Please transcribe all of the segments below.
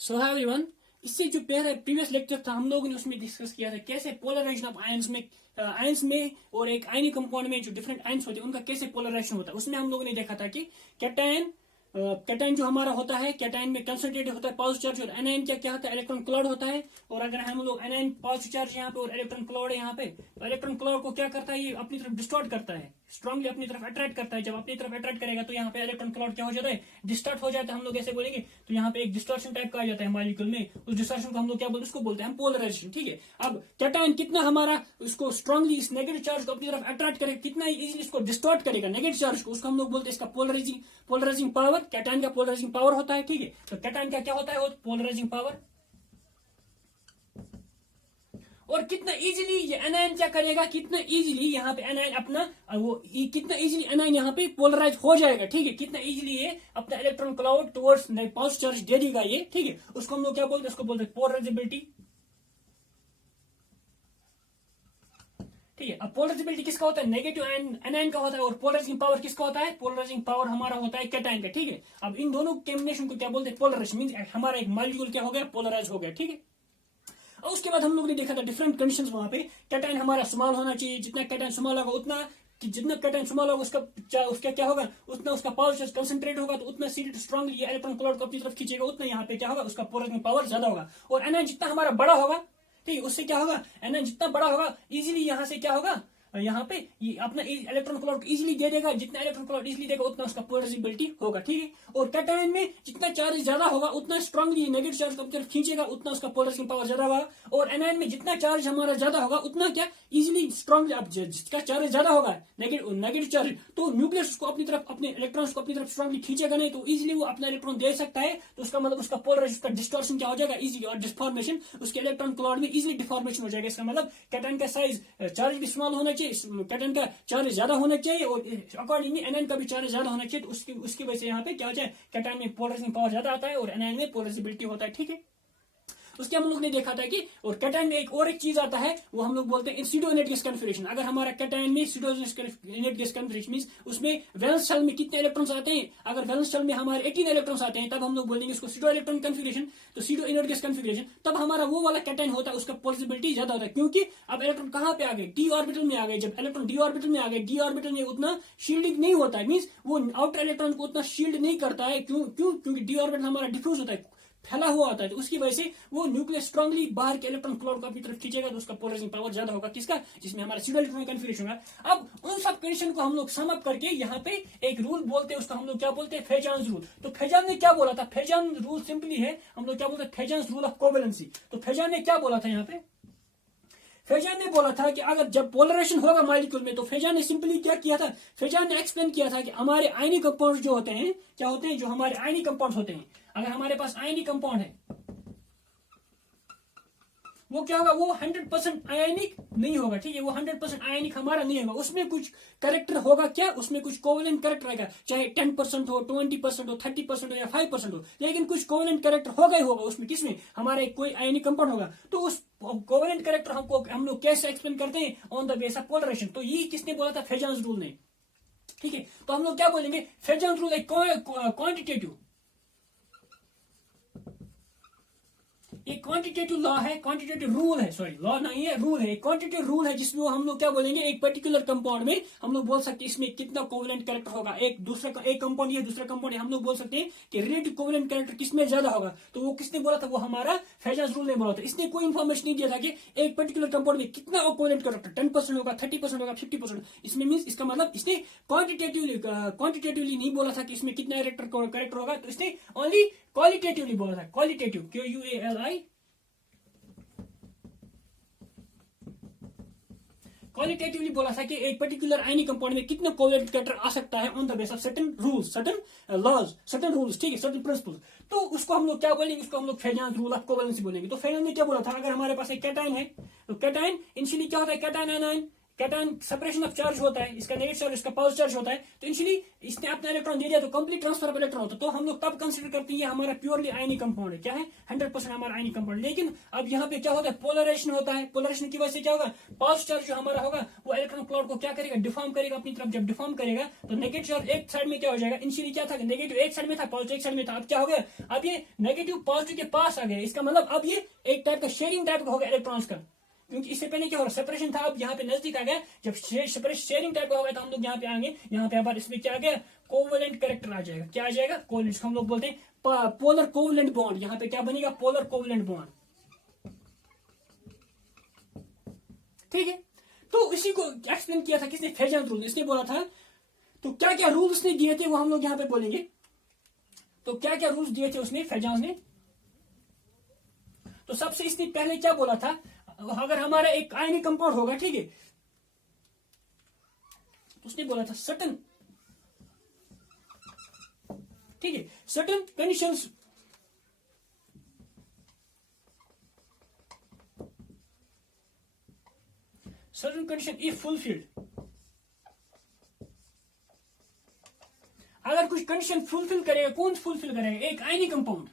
सो hi everyone. इससे जो पहले प्रीवियस लेक्चर था हम लोगों ने उसमें डिस्कस किया था कैसे पोलराइजेशन ऑफ आयंस में और एक आयनिक कंपाउंड में जो डिफरेंट आयंस होते हैं उनका कैसे पोलराइजेशन होता है। उसमें हम लोगों ने देखा था कि कैटायन जो हमारा होता है, कैटायन में कंसंट्रेटेड होता है पॉजिटिव चार्ज, और एनायन क्या होता है, इलेक्ट्रॉन क्लाउड होता है। और अगर हम लोग एनायन पॉजिटिव चार्ज यहाँ पे और इलेक्ट्रॉन क्लाउड है यहाँ पे, तो इलेक्ट्रॉन क्लाउड को क्या करता है, ये अपनी तरफ डिस्टॉर्ट करता है, स्ट्रांगली अपनी तरफ अट्रैक्ट करता है। जब अपनी तरफ अट्रैक्ट करेगा तो यहाँ पे इलेक्ट्रॉन क्लाउड क्या हो जाता है, डिस्टॉर्ट हो जाता है। हम लोग ऐसे बोलेंगे तो यहाँ पे एक डिस्टॉर्शन टाइप का आ जाता है मॉलिक्यूल में। उस डिस्टॉर्शन को हम लोग क्या बोलते हैं, उसको बोलते हैं हम पोलराइजेशन। ठीक है, अब कैटायन कितना हमारा उसको स्ट्रांगली इस नेगेटिव चार्ज को अपनी तरफ अट्रैक्ट करेगा, कितना इजीली इसको डिस्टॉर्ट करेगा नेगेटिव चार्ज को, उसको हम लोग बोलते हैं इसका पोलराइजिंग पावर। कैटायन का पोलराइजिंग पावर होता है। ठीक है, तो कैटायन का क्या होता है, पोलराइजिंग पावर। और कितना इजीली ये एनायन क्या करेगा, कितना इजीली यहाँ पे एनायन अपना कितना इजीली एनायन यहाँ पे पोलराइज हो जाएगा। ठीक है, कितना इजीली ये अपना electron cloud towards positive charge दे देगा ये। ठीक है, उसको हम लोग क्या बोलते हैं, उसको बोलते हैं पोलराइजेबिलिटी। ठीक है, अब पोलराइजेबिलिटी किसका होता है, नेगेटिव एनायन का होता है। और पोलराइजिंग पावर किसका होता है, पोलराइजिंग पावर हमारा होता है कैटायन का। ठीक है, अब इन दोनों कॉम्बिनेशन को क्या बोलते हैं, पोलराइजेशन। मींस हमारा एक मॉलिक्यूल क्या हो गया, पोलराइज हो गया। ठीक है, और उसके बाद हम लोग ने देखा था डिफरेंट कंडीशंस वहां पे। कैटायन हमारा स्मॉल होना चाहिए, जितना कैटायन स्मॉल होगा उतना जितना कैटायन स्मॉल होगा उसका क्या होगा, उतना उसका पावर चार्ज कंसंट्रेट होगा, तो उतना सीरीड स्ट्रांगली ये इलेक्ट्रॉन क्लाउड को अपनी तरफ खींचेगा, उतना यहाँ पे क्या होगा, उसका पोलराइजिंग पावर ज्यादा होगा। और एनायन जितना हमारा बड़ा होगा, ठीक है, उससे क्या होगा, एनायन जितना बड़ा होगा इजीली यहाँ से क्या होगा, यहाँ पे ये अपना इलेक्ट्रॉन क्लाउड इजीली दे देगा। जितना इलेक्ट्रॉन क्लाउड इजीली देगा उतना उसका पोलराइजेबिलिटी होगा। ठीक है, और कैटायन में जितना चार्ज ज्यादा होगा उतना स्ट्रांगली नेगेटिव चार्ज को अपनी तरफ खींचेगा, उतना उसका पोलराइजिंग पावर ज्यादा होगा। और एनायन में जितना चार्ज हमारा ज्यादा होगा उतना क्या इजीली स्ट्रांगली, अब जिसका चार्ज ज्यादा होगा नेगेटिव चार्ज, तो न्यूक्लियस को अपनी तरफ अपने इलेक्ट्रॉन्स को अपनी तरफ स्ट्रांगली खींचेगा नहीं, तो इजीली वो अपना इलेक्ट्रॉन दे सकता है। तो उसका मतलब उसका पोलराइजेशन का डिस्टॉर्शन क्या हो जाएगा, इजीली, और डिफॉर्मेशन उसके इलेक्ट्रॉन क्लाउड में इजीली डिफॉर्मेशन हो जाएगा। इसका मतलब कैटायन का साइज चार्ज भी स्मॉल होना चाहिए, कैटायन चार्ज ज्यादा होना चाहिए, और अकॉर्डिंगली एनायन का भी चार्ज ज्यादा होना चाहिए। तो उसकी वजह से यहाँ पे क्या हो जाए, कैटायन में पोलराइजिंग पावर ज्यादा आता है और एनायन में पोलराइजेबिलिटी होता है। ठीक है, उसके हम लोग ने देखा था कि और कैटायन में एक चीज आता है, वो हम लोग बोलते हैं स्यूडो इनर्ट गैस कॉन्फिगरेशन। अगर हमारा कैटायन में pseudo inert gas configuration means उसमें वैलेंस शेल में कितने इलेक्ट्रॉन्स आते हैं, अगर वैलेंस शेल में हमारे 18 इलेक्ट्रॉन्स आते हैं, तब हम लोग बोलेंगे उसको स्यूडो इलेक्ट्रॉन कॉन्फिगरेशन। तो स्यूडो इनर्ट गैस कॉन्फिगरेशन, तब हमारा वो वाला कैटायन होता है, उसका पोलराइजेबिलिटी ज्यादा होता है, क्योंकि अब इलेक्ट्रॉन कहां पे आ गए, डी ऑर्बिटल में आ गए। जब इलेक्ट्रॉन डी ऑर्बिटल में आ गए, डी ऑर्बिटल में उतना शील्डिंग नहीं होता है, मींस वो आउटर इलेक्ट्रॉन को उतना शील्ड नहीं करता है। क्योंकि डी ऑर्बिटल हमारा डिफ्यूज होता है, फैला हुआ होता है, तो उसकी वजह से वो न्यूक्लियस स्ट्रांगली बाहर के इलेक्ट्रॉन क्लाउड को अपनी तरफ खींचेगा, तो उसका पोलराइजिंग पावर ज्यादा होगा, किसका, जिसमें हमारा स्यूडो इलेक्ट्रॉन कॉन्फिगरेशन होगा। अब उन सब कंडीशन को हम लोग सम अप करके यहाँ पे एक रूल बोलते हैं, उसका हम लोग क्या बोलते हैं, फेजान्स रूल। तो फेजान ने क्या बोला था, फेजान रूल सिंपली है, हम लोग क्या बोलते हैं, फेजान्स रूल ऑफ कोवेलेंसी। तो फेजान ने क्या बोला था यहाँ पे, फेजान ने बोला था कि अगर जब पोलराइजेशन होगा मॉलिक्यूल में, तो फेजान ने सिंपली क्या किया था, फेजान ने एक्सप्लेन किया था कि हमारे आयनिक कंपाउंड जो होते हैं, क्या होते हैं, जो हमारे आयनिक कंपाउंड होते हैं, अगर हमारे पास आयनिक कंपाउंड है वो क्या होगा, वो 100% आयनिक नहीं होगा। ठीक है, वो 100% आयनिक हमारा नहीं होगा, उसमें कुछ कैरेक्टर होगा, क्या, उसमें कुछ कोवेलेंट कैरेक्टर आएगा, चाहे 10% हो, 20% हो, 30% हो या 5% हो, लेकिन कुछ कोवेलेंट कैरेक्टर होगा ही होगा उसमें, किसमें, हमारे कोई आयनिक कंपाउंड होगा। तो उस कोवेलेंट कैरेक्टर हम लोग कैसे एक्सप्लेन करते हैं, on the base of polarisation. तो ये किसने बोला था, फेजान्स रूल ने। ठीक है, तो हम लोग क्या बोलेंगे, फेजान्स रूल एक क्वांटिटेटिव लॉ है, क्वांटिटेटिव रूल है, सॉरी लॉ नहीं है, रूल है, क्वांटिटेटिव रूल है, जिसमें हम लोग क्या बोलेंगे, एक पर्टिकुलर कंपाउंड में हम लोग बोल सकते हैं इसमें कितना कोवेलेंट कैरेक्टर होगा, एक कंपाउंड है, दूसरा कंपाउंड है, हम लोग बोल सकते हैं कि रिलेटिव कोवेलेंट कैरेक्टर किसमें ज्यादा होगा। तो वो किसने बोला था, वो हमारा फेजान्स रूल ने बोला था। इसने कोई इन्फॉर्मेशन नहीं दिया था कि एक पर्टिकुलर कंपाउंड में कितना कोवेलेंट कैरेक्टर 10% होगा, 30% होगा, 50%। इसमें मींस इसका मतलब इसने क्वांटिटेटिवली नहीं बोला था कि इसमें कितना कैरेक्टर होगा, तो इसने ओनली क्वालिटेटिवली बोला था, क्वालिटेटिव, क्वालिटेटिवली बोला था कि एक पर्टिकुलर आयनिक कंपाउंड में कितना कोवेलेंट कैरेक्टर आ सकता है on the base of certain rules, certain laws, certain rules, ठीक है, सर्टेन प्रिंसिपल्स। तो उसको हम लोग क्या बोलेंगे, उसको हम लोग फेजान्स रूल ऑफ कोवेलेंसी बोलेंगे। तो फेजान ने क्या बोला था, अगर हमारे पास एक कैटायन है, तो कैटायन इनिशियली क्या होता है, cation anion, cation separation of charge होता है, इसका नेगेटिव चार्ज इसका पॉजिटिव चार्ज होता है, तो इनिशियली इसने अपना इलेक्ट्रॉन दे दिया तो कंप्लीट ट्रांसफर ऑफ इलेक्ट्रॉन होता है, तो हम लोग तब कंसिडर करते हैं ये हमारा प्योरली आयनिक कंपाउंड है। क्या है? 100% हमारा आयनिक कंपाउंड। लेकिन अब यहाँ पे क्या होता है? पोलराइजेशन होता है। पोलराइजेशन की वजह से क्या होगा? पॉजिटिव चार्ज जो हमारा होगा वो इलेक्ट्रॉन क्लाउड को क्या करेगा? डिफॉर्म करेगा अपनी तरफ। जब डिफॉर्म करेगा तो नेगेटिव चार्ज एक साइड में क्या हो जाएगा? इनिशियली क्या था? नेगेटिव एक साइड में था, पॉजिटिव एक साइड में था। अब क्या हो गया? अब ये नेगेटिव पॉजिटिव के पास आ गया। इसका मतलब अब ये एक टाइप का शेयरिंग टाइप का हो गया इलेक्ट्रॉन्स का, क्योंकि इससे पहले क्या हो रहा? सेपरेशन था, अब यहाँ पे नजदीक आ गया। जब शेयरिंग टाइप का होगा तो हम लोग यहाँ पे आएंगे, यहाँ पे अब इसमें क्या आ गया? कोवेलेंट कैरेक्टर आ जाएगा। क्या आ जाएगा? कोवेलेंट, हम लोग बोलते हैं पोलर कोवेलेंट बॉन्ड। यहाँ पे क्या बनेगा? Polar covalent bond. ठीक है, तो इसी को एक्सप्लेन किया था किसने? Fajans rule. इसने बोला था, तो क्या क्या रूल्स उसने दिए थे वो हम लोग यहाँ पे बोलेंगे। तो क्या क्या रूल्स दिए थे उसने, फेजान ने? तो सबसे इसने पहले क्या बोला था? अगर हमारा एक आयनिक कंपाउंड होगा, ठीक है, तो उसने बोला था सर्टन, ठीक है, certain conditions, certain condition if fulfilled, अगर कुछ कंडीशन फुलफिल करेगा, कौन फुलफिल करेगा? एक ionic compound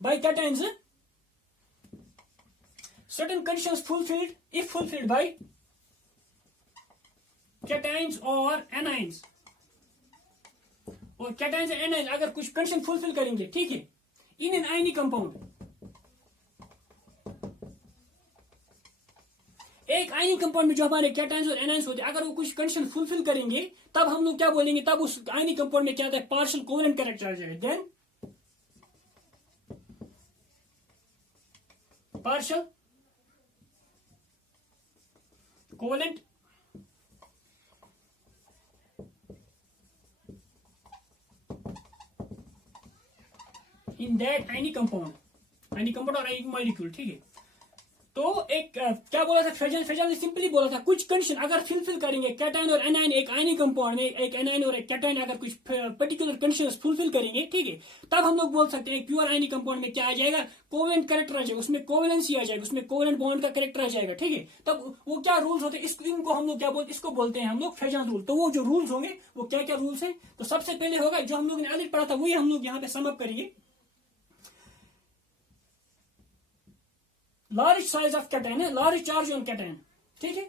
bye cations, certain conditions fulfilled if fulfilled by cations or anions, और cations और anions अगर कुछ कंडीशन फुलफिल करेंगे, ठीक है, इन एन आयनिक कंपाउंड, एक आयनिक कंपाउंड में जो हमारे कैटायंस और एनायंस होते हैं, अगर वो कुछ कंडीशन फुलफिल करेंगे तब हम लोग क्या बोलेंगे? तब उस आयनिक कंपाउंड में क्या आता है? पार्शियल कोवेलेंट कैरेक्टर आ जाएगा। Then partial covalent in that ionic compound और आयनिक मॉलिक्यूल। ठीक है, तो एक क्या बोला था फेजल ने सिंपली बोला था कुछ कंडीशन अगर फुलफिल करेंगे, कैटायन और एनायन, एक आयनिक कंपाउंड में एक एनायन और एक कैटायन अगर कुछ पर्टिकुलर कंडीशंस फुलफिल करेंगे, ठीक है, तब हम लोग बोल सकते हैं प्योर आयनिक कंपाउंड में क्या आ जाएगा? कोवेलेंट कैरेक्टर आ जाएगा, उसमें कोवेलेंसी आ जाएगा, उसमें कोवेलेंट बॉन्ड का कैरेक्टर आ जाएगा। ठीक है, तब वो क्या रूल्स होते हैं? इनको हम लोग क्या बोलते हैं? इसको बोलते हैं हम लोग फेजान रूल। तो वो जो रूल्स होंगे वो क्या क्या रूल्स है? तो सबसे पहले होगा जो हम लोग ने ऑलरेडी पढ़ा था, वही हम लोग यहाँ पे समअप करेंगे। लार्ज साइज ऑफ कैटायन है, लार्ज चार्ज ऑन कैटायन। ठीक है,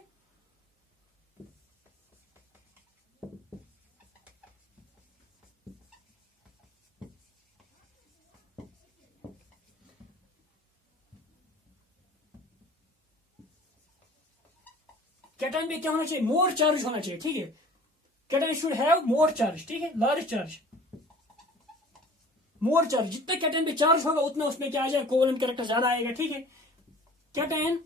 कैटायन में क्या होना चाहिए? मोर चार्ज होना चाहिए। ठीक है, cation should have more charge. ठीक है, लार्ज चार्ज, मोर चार्ज, जितना कैटायन पे चार्ज होगा उतना उसमें क्या आ जाएगा? कोवेलेंट कैरेक्टर ज्यादा आएगा। ठीक है, cation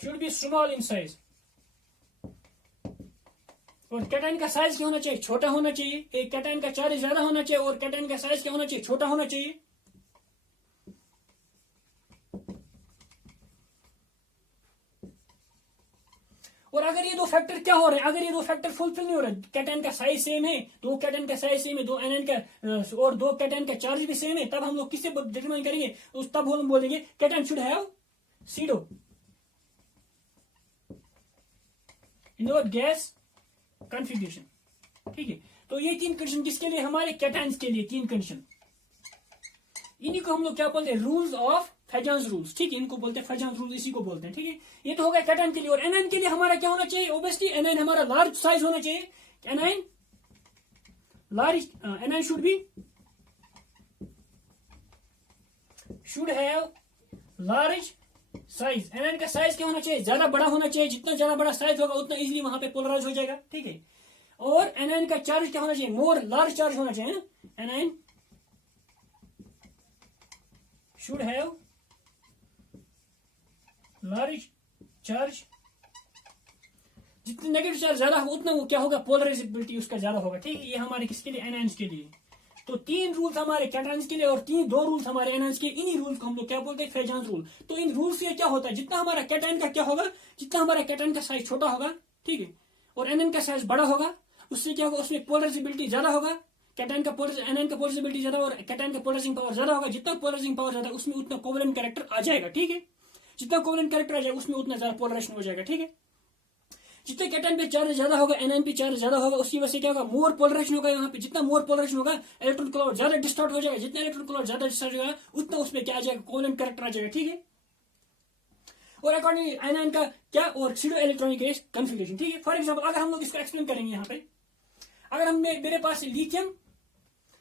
should be small in size, और कैटायन का साइज क्या होना चाहिए? छोटा होना चाहिए। एक कैटायन का चार्ज ज्यादा होना चाहिए और कैटायन का साइज क्या होना चाहिए? छोटा होना चाहिए। और अगर ये दो फैक्टर क्या हो रहे हैं? अगर ये दो फैक्टर फुलफिल नहीं हो रहे, कैटायन का साइज सेम है, दो कैटायन का साइज सेम है, दो एनायन का और दो कैटायन का चार्ज भी सेम है, तब हम लोग किससे डिटरमाइन करेंगे? तब हम बोलेंगे कैटायन शुड हैव सीडो इन गैस कॉन्फ़िगरेशन। ठीक है, तो ये तीन कंडीशन किसके लिए? हमारे कैटायंस के लिए तीन कंडीशन। इन्हीं को हम लोग क्या बोलते हैं? Rules of Fajans rules. ठीक है, इनको बोलते हैं फेजान्स रूल्स, इसी को बोलते हैं। ठीक है, ये तो हो गया कैटायन के लिए। और एनायन के लिए हमारा क्या होना चाहिए? ऑब्वियसली एनायन हमारा लार्ज साइज होना चाहिए। Anion large, anion should have large size. Anion का साइज क्या होना चाहिए? ज्यादा बड़ा होना चाहिए। जितना ज्यादा बड़ा साइज होगा उतना इजीली वहां पे पोलराइज हो जाएगा। ठीक है, और एनायन का चार्ज क्या होना चाहिए? मोर लार्ज चार्ज होना चाहिए ना। Anion should have large charge, जितने नेगेटिव चार्ज ज्यादा होगा उतना वो क्या होगा? पोलराइजेबिलिटी उसका ज्यादा होगा। ठीक है, ये हमारे किसके लिए? एनायंस के लिए। तो तीन रूल्स हमारे कैटायंस के लिए और दो रूल्स हमारे एनायंस के। इन्हीं रूल्स को हम लोग क्या बोलते हैं? फेजान्स रूल। तो इन रूल से क्या होता है? जितना हमारा कैटायन का क्या होगा? जितना हमारा कैटायन का साइज छोटा होगा, ठीक है, और एनायन का साइज बड़ा होगा, उससे क्या होगा? उसमें पोलराइजेबिलिटी ज्यादा होगा। कैटायन का एनायन का पोलराइजेबिलिटी ज्यादा और कैटायन का पोलराइजिंग पावर ज्यादा होगा, जितना पोलराइजिंग पावर ज्यादा उसमें उतना कोवेलेंट कैरेक्टर आ जाएगा, ठीक है। जितना कोवेलेंट कैरेक्टर आ जाएगा उसमें उतना ज्यादा पोलराइजेशन हो जाएगा, ठीक है। जितने कैटायन पे चार्ज ज्यादा होगा, एनायन पे चार्ज ज्यादा होगा, उसकी वजह से क्या होगा, मोर पोलराइजेशन होगा। यहाँ पे जितना मोर पोलराइजेशन होगा इलेक्ट्रॉन क्लाउड ज्यादा डिस्टॉर्ट हो जाएगा, जितना इलेक्ट्रॉन क्लाउड ज्यादा डिस्टॉर्ट होगा उतना उसमें क्या आ जाएगा, कोवेलेंट कैरेक्टर आ जाएगा, ठीक है। और अकॉर्डिंग एनायन का क्या और सीडो इलेक्ट्रॉनिक कन्फिगरेशन, ठीक है। फॉर एग्जाम्पल अगर हम लोग इसको एक्सप्लेन करेंगे यहाँ पे, अगर हम मेरे पास लिथियम,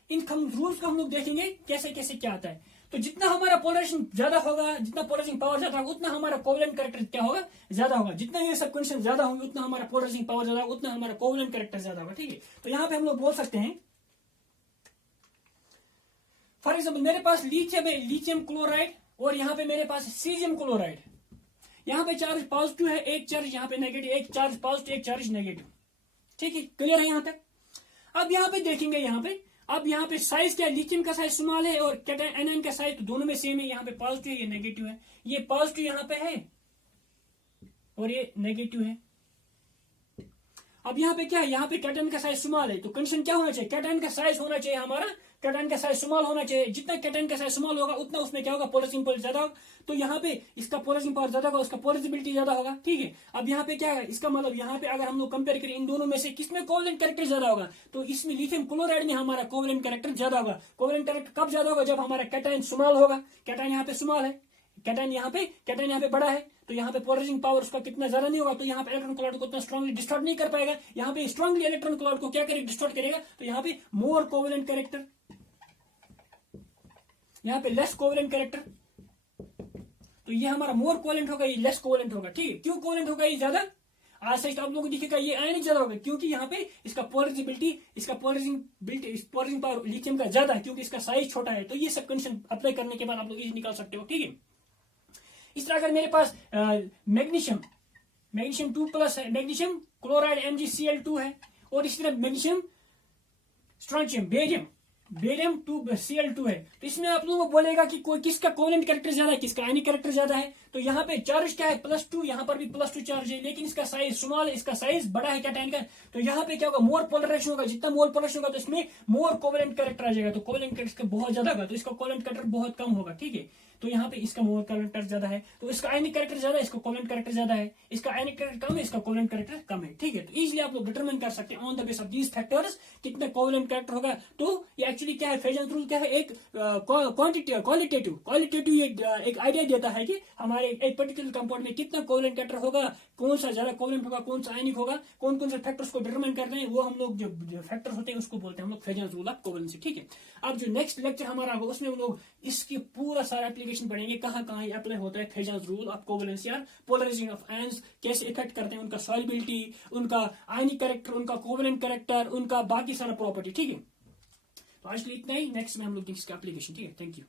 इन रूल्स को हम लोग देखेंगे कैसे कैसे क्या आता है। तो जितना हमारा पोलराइजेशन ज्यादा होगा, जितना पोलराइजिंग पावर ज्यादा होगा, उतना हमारा कोवेलेंट कैरेक्टर क्या होगा, ज्यादा होगा। जितना ये सब कंडीशन ज्यादा होंगे उतना हमारा पोलराइजिंग पावर ज्यादा होगा, उतना हमारा कोवेलेंट कैरेक्टर ज्यादा होगा, ठीक है। तो यहाँ पे हम लोग बोल सकते हैं फॉर एग्जाम्पल मेरे पास लिथियम है, लिथियम क्लोराइड, और यहाँ पे मेरे पास सीजियम क्लोराइड। यहाँ पे चार्ज पॉजिटिव है, एक चार्ज यहाँ पे नेगेटिव, एक चार्ज पॉजिटिव एक चार्ज नेगेटिव, ठीक है। क्लियर है यहाँ तक। अब यहाँ पे देखेंगे, अब यहाँ पे साइज क्या है, लिथियम का साइज स्मॉल है और एनायन का साइज तो दोनों में सेम है। यहाँ पे पॉजिटिव है, ये नेगेटिव है, ये पॉजिटिव यहाँ पे है और ये नेगेटिव है। अब यहाँ पे क्या है, यहाँ पे कैटायन का साइज स्मॉल है, तो कंडीशन क्या होना चाहिए, कैटायन का साइज होना चाहिए हमारा, कैटायन का साइज स्मॉल होना चाहिए। जितना कैटायन का साइज स्मॉल होगा उतना उसमें क्या होगा, पोलराइजिंग पावर ज्यादा होगा। तो यहाँ पे इसका पोलराइजिंग पावर ज्यादा होगा, उसका पोलराइजेबिलिटी ज्यादा होगा, ठीक है। अब यहाँ पे क्या है, इसका मतलब यहाँ पे अगर हम लोग कंपेयर करें इन दोनों में से किसमें कोवेलेंट कैरेक्टर ज्यादा होगा, तो इसमें लिथियम क्लोराइड में हमारा कोवेलेंट कैरेक्टर ज्यादा होगा। कोवेलेंट कैरेक्टर कब ज्यादा होगा, जब हमारा कैटायन स्मॉल होगा। कैटायन यहाँ पे स्मॉल है, कैटायन यहाँ पे बड़ा है, तो यहाँ पे पोलराइजिंग पावर उसका कितना ज्यादा नहीं होगा, तो यहाँ पे इलेक्ट्रॉन क्लाउड को उतना स्ट्रांगली डिस्टॉर्ट नहीं कर पाएगा। यहाँ पे स्ट्रांगली इलेक्ट्रॉन क्लाउड को क्या करेगा, डिस्टॉर्ट करेगा। तो यहाँ पे मोर कोवेलेंट कैरेक्टर, यहाँ पे लेस कोवेलेंट कैरेक्टर, तो ये हमारा मोर कोवेलेंट होगा, ये लेस कोवेलेंट होगा, ठीक है। क्यों कोवेलेंट होगा ये ज्यादा, आज से आप लोगों को दिखेगा ये आयनिक ज्यादा होगा, क्योंकि यहाँ पे इसका पोलराइजेबिलिटी, इसका पोलराइजिंग पावर लिथियम का ज्यादा है, क्योंकि इसका साइज छोटा है। तो ये सब कंडीशन अप्लाई करने के बाद आप लोग इजी निकाल सकते हो, ठीक है। इस तरह अगर मेरे पास मैग्नीशियम 2+ है, मैग्नीशियम क्लोराइड MgCl2 है, और इसी तरह मैग्नीशियम स्ट्रोंशियम बेरियम 2Cl2 है, तो इसमें आप लोगों को बोलेगा कि कोई किसका कोवेलेंट कैरेक्टर ज्यादा है, किसका आयनिक कैरेक्टर ज्यादा है। तो यहाँ पे चार्ज क्या है, +2, यहाँ पर भी +2 चार्ज है, लेकिन इसका साइज स्मॉल है, इसका साइज बड़ा है कैटायन का। तो यहाँ पे क्या होगा, मोर पोलराइजेशन होगा। जितना मोर पोलराइजेशन होगा तो इसमें मोर कोवेलेंट कैरेक्टर आ जाएगा। तो कोवेलेंट कैरेक्टर बहुत ज्यादा होगा, तो इसका कोवेलेंट कैरेक्टर बहुत कम होगा, ठीक है। तो यहाँ पे इसका मोर कैरेक्टर ज्यादा है, तो इसका आयनिक कैरेक्टर ज्यादा है, इसका कोवेलेंट कैरेक्टर ज्यादा है। इसका आयनिक कैरेक्टर कम है, इसका कोवेलेंट कैरेक्टर कम है, ठीक है। तो इजीली आप लोग डिटरमाइन कर सकते हैं on the base of these factors कितना कोवेलेंट कैरेक्टर होगा। तो ये एक्चुअली क्या है, फेजन रूल क्या है, एक क्वालिटेटिव एक आइडिया देता है कि हमारे एक पर्टिकुलर कंपाउंड में कितना कोवेलेंट कैरेक्टर होगा, कौन सा ज्यादा कोवेलेंट होगा, कौन सा आयनिक होगा, कौन कौन से फैक्टर्स को डिटरमाइन करते हैं, वो हम लोग जो फैक्टर्स होते हैं उसको बोलते हैं हम लोग फेजन रूल ऑफ कोवेलेंसी, ठीक है। अब जो नेक्स्ट लेक्चर हमारा होगा उसमें हम लोग इसकी पूरा सारा एप्लीकेशन पढ़ेंगे, कहाँ कहाँ ये अप्लाई होता है फेजन रूल ऑफ कोवेलेंसी और पोलराइजिंग ऑफ आयंस कैसे इफेक्ट करते हैं, उनका सॉल्युबिलिटी, उनका आयनिक कैरेक्टर, उनका कोवेलेंट कैरेक्टर, उनका बाकी सारा प्रॉपर्टी, ठीक है। तो आज के लिए इतना ही, नेक्स्ट में हम लोग इसका एप्लीकेशन, ठीक है। Thank you.